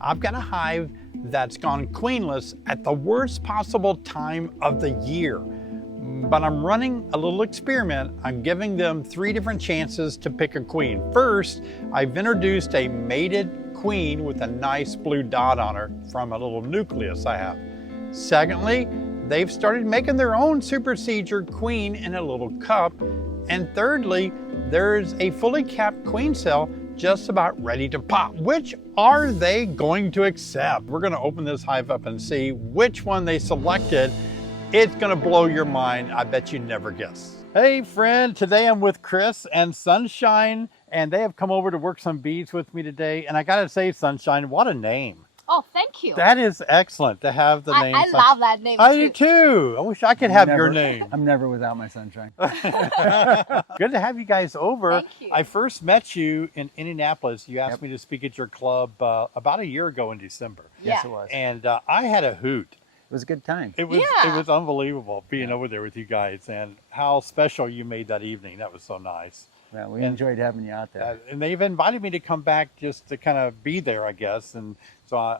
I've got a hive that's gone queenless at the worst possible time of the year. But I'm running a little experiment. I'm giving them 3 different chances to pick a queen. First, I've introduced a mated queen with a nice blue dot on her from a little nucleus I have. Secondly, they've started making their own supersedure queen in a little cup. And thirdly, there's a fully capped queen cell just about ready to pop. Which are they going to accept? We're going to open this hive up and see which one they selected. It's going to blow your mind. I bet you never guess. Hey friend, today I'm with Chris and Sunshine, and they have come over to work some bees with me today. And I got to say, Sunshine, what a name. Oh, thank you. That is excellent to have the name. I love that name I do too. I wish I could have your name. I'm never without my Sunshine. Good to have you guys over. Thank you. I first met you in Indianapolis. You asked me to speak at your club about a year ago in December. Yes, it was. And I had a hoot. It was a good time. It was unbelievable being over there with you guys, and how special you made that evening. That was so nice. Yeah, we enjoyed having you out there. And they've invited me to come back just to kind of be there, I guess. And so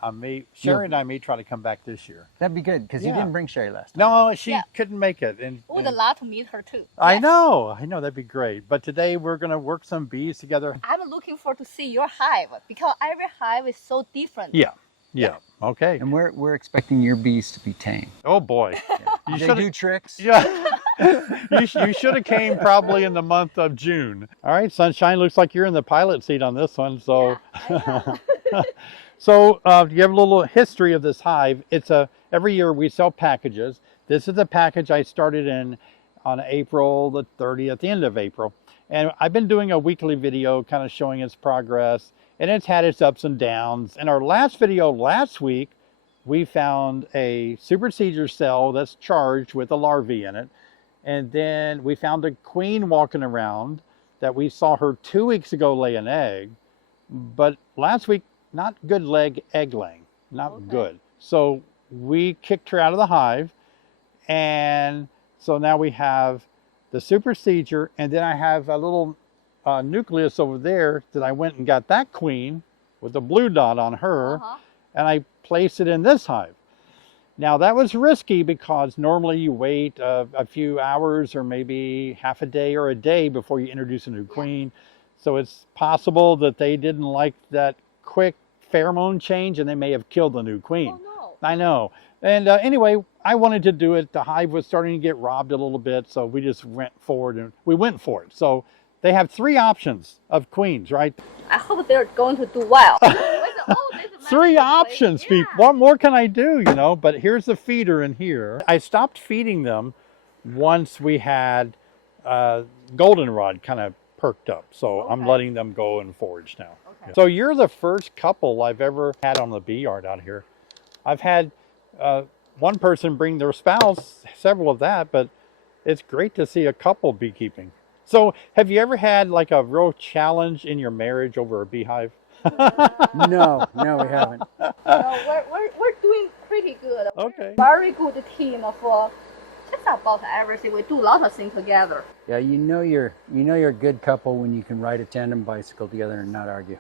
Sherry and I may try to come back this year. That'd be good, because you didn't bring Sherry last time. No, she couldn't make it. And would love to meet her too. I know, that'd be great. But today we're going to work some bees together. I'm looking forward to see your hive, because every hive is so different. Yeah. Okay. And we're expecting your bees to be tame. Oh boy. You they do tricks? Yeah. you should have came probably in the month of June. All right, Sunshine, looks like you're in the pilot seat on this one. So, so you have a little history of this hive. It's every year we sell packages. This is a package I started in on April the 30th, the end of April. And I've been doing a weekly video kind of showing its progress. And it's had its ups and downs. In our last video last week, we found a supersedure cell that's charged with a larvae in it. And then we found a queen walking around that we saw her 2 weeks ago lay an egg. But last week, not good egg laying, not good. So we kicked her out of the hive. And so now we have the supersedure, and then I have a little nucleus over there that I went and got that queen with a blue dot on her, and I placed it in this hive. Now that was risky because normally you wait a few hours or maybe half a day or a day before you introduce a new queen. So it's possible that they didn't like that quick pheromone change and they may have killed the new queen. Oh, no. I know. And anyway, I wanted to do it. The hive was starting to get robbed a little bit, so we just went forward and we went for it. So they have 3 options of queens, right? I hope they're going to do well. 3 options, people. What more can I do, you know? But here's the feeder in here. I stopped feeding them once we had goldenrod kind of perked up. So I'm letting them go and forage now. Okay. So you're the first couple I've ever had on the bee yard out here. I've had one person bring their spouse, several of that, but it's great to see a couple beekeeping. So have you ever had like a real challenge in your marriage over a beehive? No, we haven't. No, we're doing pretty good. Okay. Very good team of just about everything. We do a lot of things together. Yeah, you know you're a good couple when you can ride a tandem bicycle together and not argue.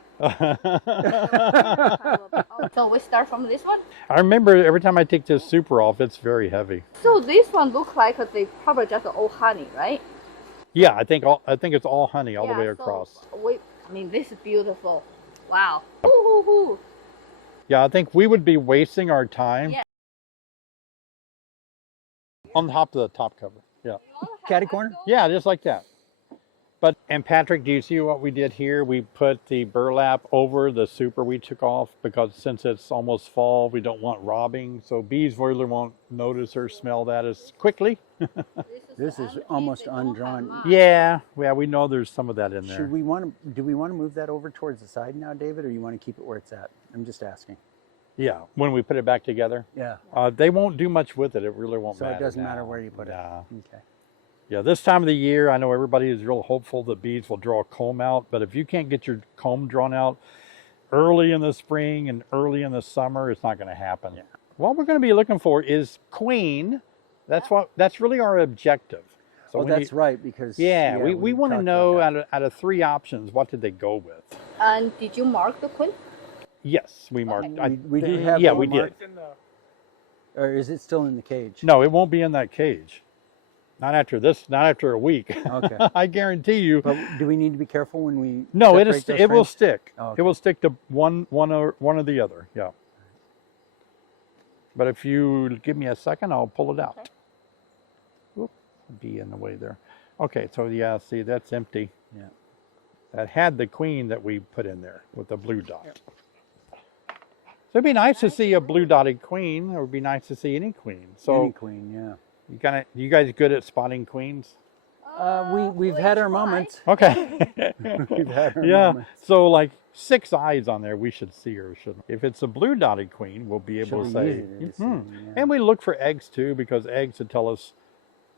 So we start from this one. I remember every time I take this super off, it's very heavy. So this one looks like they probably just all honey, right? Yeah, I think it's all honey all the way across. So I mean, this is beautiful. Wow. Ooh. Yeah, I think we would be wasting our time on top of the top cover. Yeah. Catty corner? Yeah, just like that. And Patrick, do you see what we did here? We put the burlap over the super we took off because since it's almost fall, we don't want robbing. So bees really won't notice or smell that as quickly. This is almost undrawn. Yeah, we know there's some of that in there. Do we want to move that over towards the side now, David, or you want to keep it where it's at? I'm just asking. Yeah, when we put it back together. Yeah. They won't do much with it. It really won't matter. So it doesn't matter where you put it. Okay. Yeah, this time of the year, I know everybody is real hopeful that bees will draw a comb out, but if you can't get your comb drawn out early in the spring and early in the summer, it's not going to happen. Yeah. What we're going to be looking for is queen. That's really our objective. So that's right, because we want to know out of 3 options, what did they go with? And did you mark the queen? Yes, we marked. We do have Yeah, one we did. marked. Or is it still in the cage? No, it won't be in that cage. Not after this. Not after a week. Okay. I guarantee you. But do we need to be careful when we No, separate those it will frames? stick. Oh, It okay. will stick to one or the other. Yeah. But if you give me a second, I'll pull it out. Okay. Oop, bee in the way there. Okay, so yeah, see, that's empty. Yeah. That had the queen that we put in there with the blue dot. Yep. So it'd be nice to see a blue dotted queen. It would be nice to see any queen. So Any queen, yeah. You guys good at spotting queens? We've had our try. moments. Okay. We've had our Yeah. moments. So like 6 eyes on there, we should see her, shouldn't we? If it's a blue dotted queen, we'll be able to Should be say. easy to see, "Mhm." yeah. And we look for eggs too, because eggs would tell us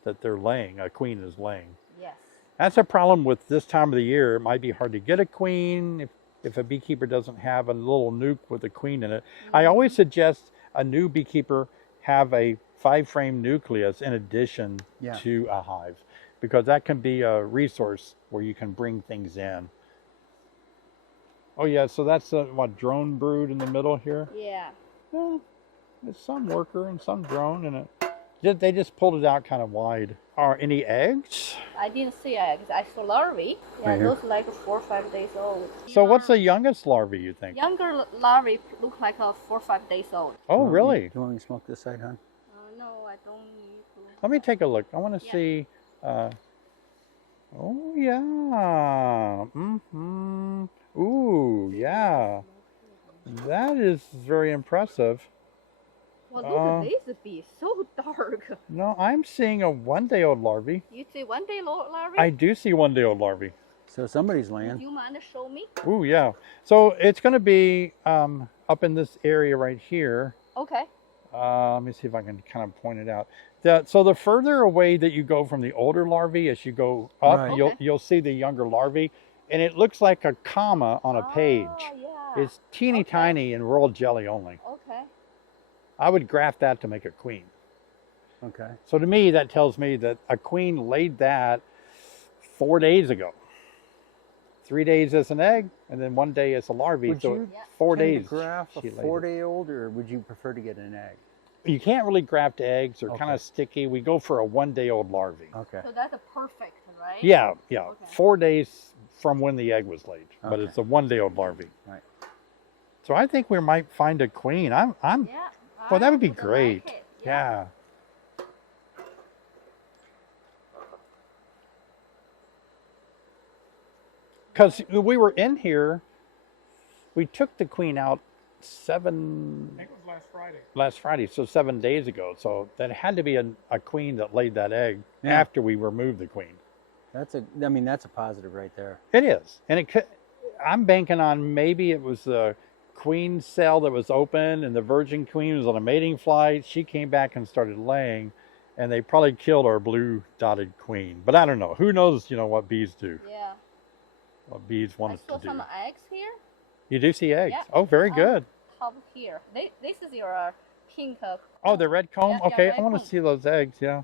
that they're laying. A queen is laying. Yes. That's a problem with this time of the year. It might be hard to get a queen if a beekeeper doesn't have a little nuke with a queen in it. I always suggest a new beekeeper have a 5-frame nucleus in addition Yeah. to a hive, because that can be a resource where you can bring things in. Oh yeah, so that's a drone brood in the middle here. Yeah. Well, it's some worker and some drone, and they just pulled it out kind of wide. Are any eggs? I didn't see eggs. I saw larvae. Yeah, Right here. those like 4 or 5 days old. So what's the youngest larvae you think? Younger larvae look like 4 or 5 days old. Oh, Do really? you want me to smoke this side, hon? No, I don't need to. Let me take a look. I want to Yeah. see. Oh yeah. Mm-hmm. Ooh, yeah. That is very impressive. Well, look at this bee. So dark. No, I'm seeing a 1-day-old larvae. You see 1 day larvae? I do see 1-day-old larvae. So somebody's Do laying. you mind to show me? Ooh, yeah. So it's going to be up in this area right here. Okay. Let me see if I can kind of point it out. So the further away that you go from the older larvae, as you go up, Right. Okay. you'll see the younger larvae, and it looks like a comma on a page. Oh, yeah. It's teeny Okay. tiny and royal jelly only. Okay. I would graft that to make a queen. Okay. So to me, that tells me that a queen laid that 4 days ago. 3 days as an egg, and then 1 day as a larvae. Would so you 4 tend to days. graft a she laid it. 4-day-old, or would you prefer to get an egg? You can't really graft eggs; they're Okay. kind of sticky. We go for a 1-day-old larvae. Okay. So that's a perfect, right? Yeah. Okay. 4 days from when the egg was laid, but Okay. it's a 1-day-old larvae. Right. So I think we might find a queen. Yeah. Well, that would be I like great. it. Yeah. Because we were in here, we took the queen out I think it was last Friday, so 7 days ago. So that had to be a queen that laid that egg Yeah. after we removed the queen. That's a positive right there. It is, and I'm banking on maybe it was the queen cell that was open, and the virgin queen was on a mating flight. She came back and started laying, and they probably killed our blue dotted queen. But I don't know. Who knows? What bees do? Yeah. What bees want I us saw to do? some eggs here. You do see eggs. Yeah. Oh, very good. Top here. This is your pink. Oh, the red comb. Yeah, Okay, red I want comb. to see those eggs. Yeah.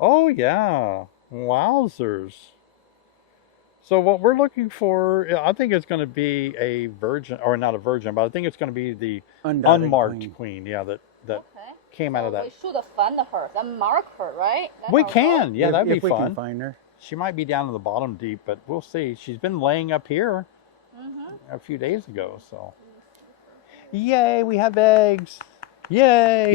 Oh yeah. Wowzers. So what we're looking for, I think it's going to be a virgin, or not a virgin, but I think it's going to be the Undotted unmarked queen. Yeah, that Okay. came out of So that. we should find her and mark her, right? That's We our can. goal. Yeah, that'd be if we fun. can find her. She might be down in the bottom deep, but we'll see. She's been laying up here a few days ago, so. Yay, we have eggs. Yay.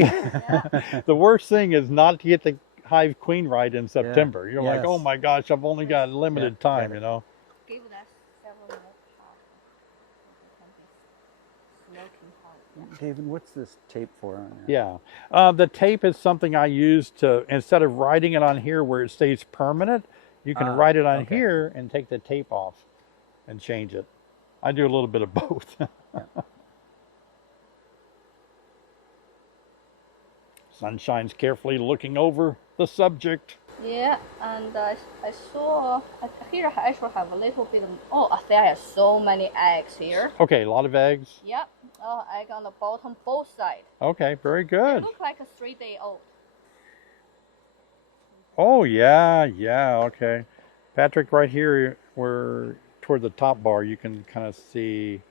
The worst thing is not to get the hive queen right in September. You're like, Yes. oh my gosh, I've only got limited Yeah. time, Give that several more pounds. Smoking hot. David, what's this tape for on there? Yeah. The tape is something I use to, instead of writing it on here where it stays permanent, you can write it on okay. here and take the tape off and change it. I do a little bit of both. Sunshine's carefully looking over the subject. Yeah, and I saw here I actually have a little bit of, there are so many eggs here. Okay, a lot of eggs. Yep, egg on the bottom, both sides. Okay, very It good. look like a 3-day-old. Oh, yeah, okay. Patrick, right here, we're toward the top bar, you can kind of see,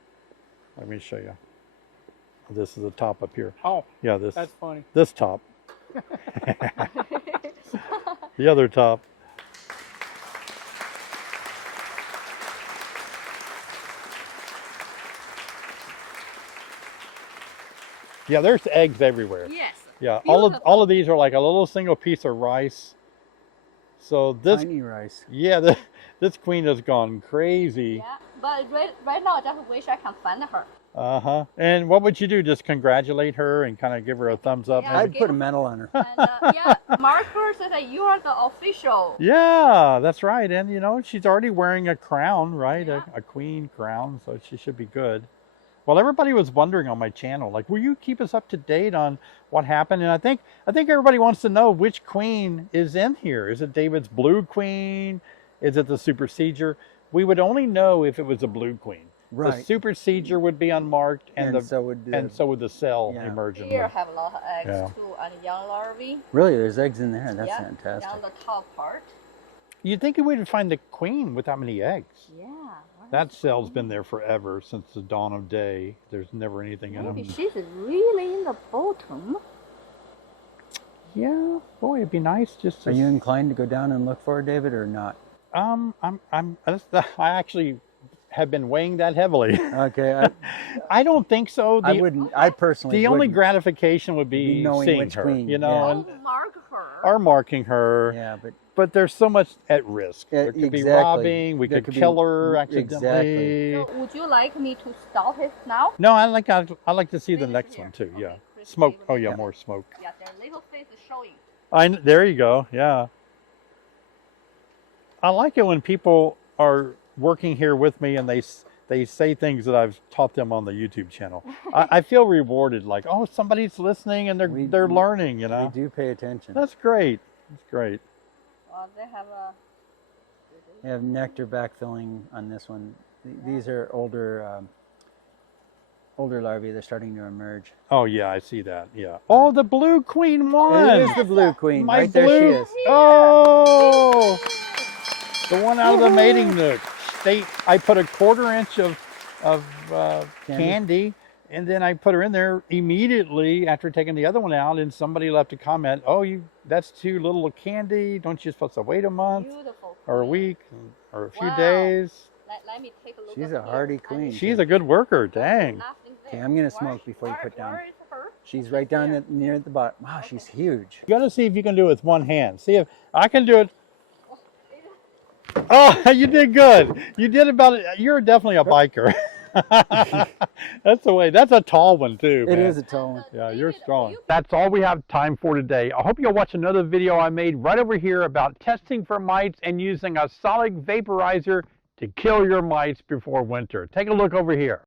let me show you. This is the top up here. Oh, Yeah, that's funny. this top. The other top. Yeah, there's eggs everywhere. Yes. Yeah, Beautiful. all of these are like a little single piece of rice. So this, Tiny rice. yeah, this queen has gone crazy. Yeah, but right now I just wish I can find her. Uh-huh. And what would you do? Just congratulate her and kind of give her a thumbs up? Yeah. I'd put a medal on her. And yeah, mark her so that you are the official. Yeah, that's right. And you know, she's already wearing a crown, right? Yeah. A queen crown, so she should be good. Well, everybody was wondering on my channel, like, will you keep us up to date on what happened? And I think everybody wants to know which queen is in here. Is it David's blue queen? Is it the supersedure? We would only know if it was a blue queen. Right. The supersedure would be unmarked, and so would the cell Yeah. emergent. Here have a lot of eggs Yeah. too, and young larvae. Really, there's eggs in there. That's Yeah, fantastic. on the top part. You'd think we would find the queen with that many eggs. Yeah. That cell's been there forever, since the dawn of day. There's never anything in Maybe them. she's really in the bottom. Yeah, boy, it'd be nice just to. Are you inclined to go down and look for her, David, or not? I actually have been weighing that heavily. Okay, I don't think so. I wouldn't. I personally. The only wouldn't. gratification would be Knowing seeing which her, queen, you know, yeah. and mark her. or marking her. Yeah, But there's so much at risk. There could be exactly. robbing. We There could could be- kill her accidentally. exactly. So would you like me to stop it now? No, I like to see the Maybe next here. one too. Yeah, Okay, Chris, smoke. David, Oh yeah, yeah. more smoke. Yeah, their little face is showing. There you go. Yeah. I like it when people are working here with me and they say things that I've taught them on the YouTube channel. I feel rewarded, like, oh, somebody's listening and they're learning, you know. We do pay attention. That's great. That's great. Well, they have a. They have nectar backfilling on this one. These are older larvae. They're starting to emerge. Oh yeah, I see that. Yeah. Oh, the blue queen won. It is the blue queen. My Right there blue- she is. Oh, the one out of the mating nook. I put a 1/4 inch of candy, and then I put her in there immediately after taking the other one out, and somebody left a comment, oh, that's too little of candy. Don't you supposed to wait a month Beautiful. or a queen. week or a few Wow. days? Let me take a look. She's at a here. hardy And queen. She's a good worker, dang. nothing there. Okay, I'm gonna Where- smoke before you put down. Where is her? She's right down near the bottom. Wow, she's huge. You got to see if you can do it with one hand. See if I can do it. Oh, you did good. You did about it. You're definitely a biker. That's the way. That's a tall one too. It man. is a tall one. Yeah, you're David, strong. you- That's all we have time for today. I hope you'll watch another video I made right over here about testing for mites and using a solid vaporizer to kill your mites before winter. Take a look over here.